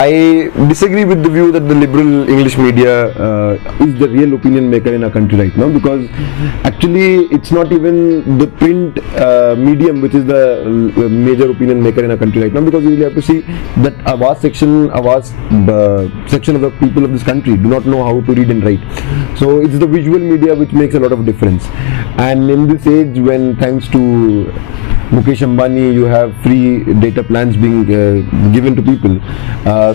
I disagree with the view that the liberal English media is the real opinion maker in our country right now, because actually it's not even the print medium which is the major opinion maker in our country right now, because you really have to see that a vast section of the people of this country do not know how to read and write. So it's the visual media which makes a lot of difference. And in this age when, thanks to Mukesh Ambani, you have free data plans being given to people,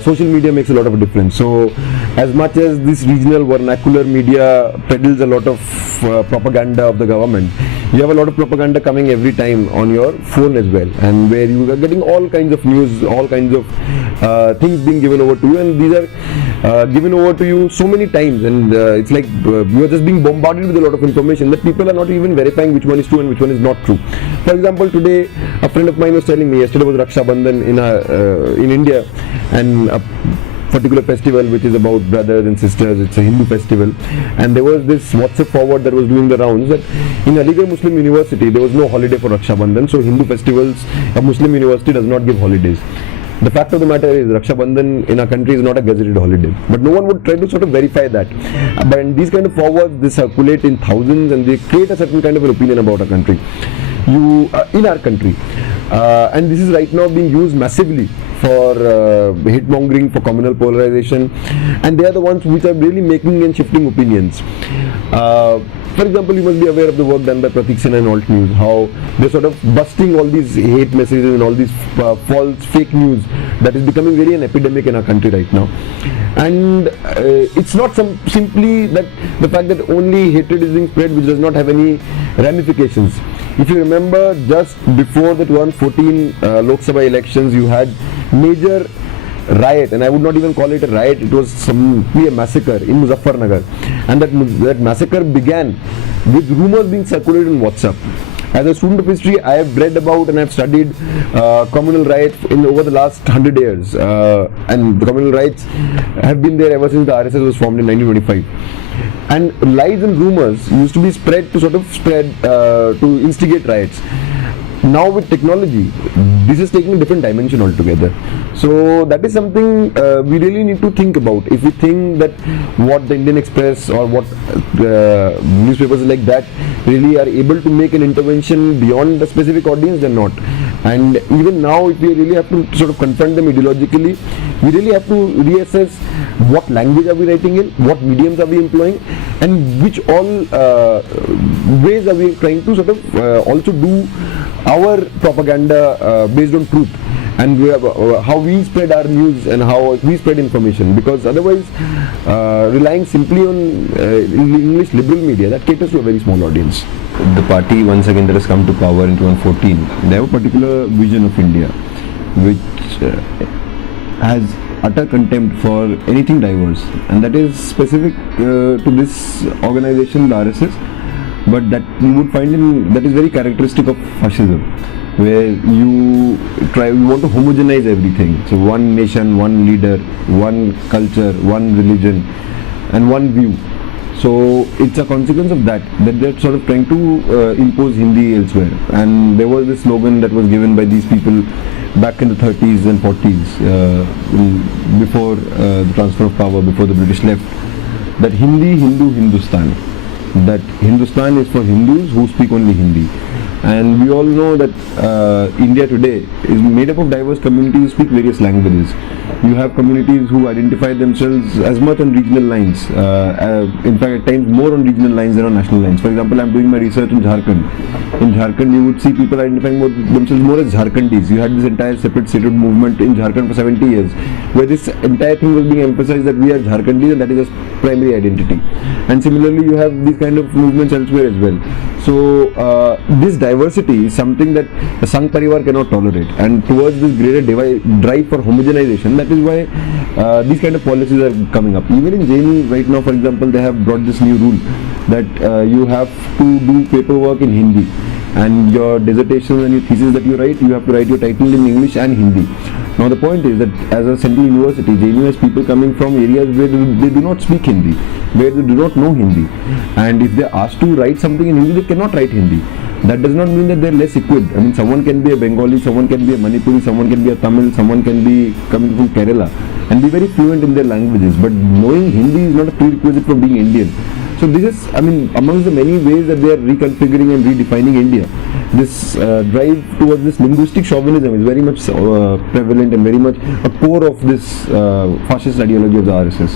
social media makes a lot of difference. So as much as this regional vernacular media peddles a lot of propaganda of the government, you have a lot of propaganda coming every time on your phone as well, and where you are getting all kinds of news, all kinds of things being given over to you, and these are given over to you so many times, and it's like you are just being bombarded with a lot of information that people are not even verifying which one is true and which one is not true. For example, today a friend of mine was telling me, yesterday was Raksha Bandhan in India, and a particular festival which is about brothers and sisters. It's a Hindu festival, and there was this WhatsApp forward that was doing the rounds that in Aligarh Muslim University there was no holiday for Raksha Bandhan, so Hindu festivals, a Muslim university does not give holidays. The fact of the matter is, Raksha Bandhan in our country is not a gazetted holiday, but no one would try to sort of verify that. But these kind of forwards, they circulate in thousands, and they create a certain kind of an opinion about our country, in our country, and this is right now being used massively for hate mongering, for communal polarization, and they are the ones which are really making and shifting opinions. For example, you must be aware of the work done by Pratik Sinha and Alt News, how they're sort of busting all these hate messages and all these false fake news that is becoming really an epidemic in our country right now. And it's not simply that the fact that only hatred is being spread which does not have any ramifications. If you remember, just before the 2014 Lok Sabha elections, you had major riot, and I would not even call it a riot, it was simply a massacre in Muzaffarnagar, and that massacre began with rumors being circulated on WhatsApp. As a student of history, I have read about and I have studied communal riots over the last 100 years, and the communal riots have been there ever since the RSS was formed in 1925. And lies and rumors used to be spread to instigate riots. Now with technology, this is taking a different dimension altogether. So that is something we really need to think about. If we think that what the Indian Express or what newspapers like that really are able to make an intervention beyond the specific audience, they're not. And even now, if we really have to sort of confront them ideologically, we really have to reassess what language are we writing in, what mediums are we employing, and which all ways are we trying to sort of also do our propaganda based on truth, and how we spread our news and how we spread information. Because otherwise, relying simply on English liberal media, that caters to a very small audience. The party once again that has come to power in 2014, they have a particular vision of India which has utter contempt for anything diverse, and that is specific to this organization, the RSS. But that you would find that is very characteristic of fascism, where you want to homogenize everything. So one nation, one leader, one culture, one religion, and one view. So it's a consequence of that they're sort of trying to impose Hindi elsewhere. And there was this slogan that was given by these people back in the 30s and 40s, before the transfer of power, before the British left, that Hindi, Hindu, Hindustan. That Hindustan is for Hindus who speak only Hindi. And we all know that India today is made up of diverse communities who speak various languages. You have communities who identify themselves as much on regional lines, in fact at times more on regional lines than on national lines. For example, I am doing my research in Jharkhand. In Jharkhand you would see people identifying themselves more as Jharkhandis. You had this entire separate statehood movement in Jharkhand for 70 years, where this entire thing was being emphasized that we are Jharkhandis and that is a primary identity. And similarly you have these kind of movements elsewhere as well. So this diversity is something that the Sangh Parivar cannot tolerate, and towards this greater drive for homogenization, that is why these kind of policies are coming up. Even in JNU right now, for example, they have brought this new rule that you have to do paperwork in Hindi, and your dissertation and your thesis that you write, you have to write your title in English and Hindi. Now the point is that as a central university, JNU has people coming from areas where they do not speak Hindi, where they do not know Hindi, and if they are asked to write something in Hindi, they cannot write Hindi. That does not mean that they are less equipped. I mean, someone can be a Bengali, someone can be a Manipuri, someone can be a Tamil, someone can be coming from Kerala. and be very fluent in their languages. But knowing Hindi is not a prerequisite for being Indian. So this is, I mean, amongst the many ways that they are reconfiguring and redefining India, this drive towards this linguistic chauvinism is very much prevalent and very much a core of this fascist ideology of the RSS.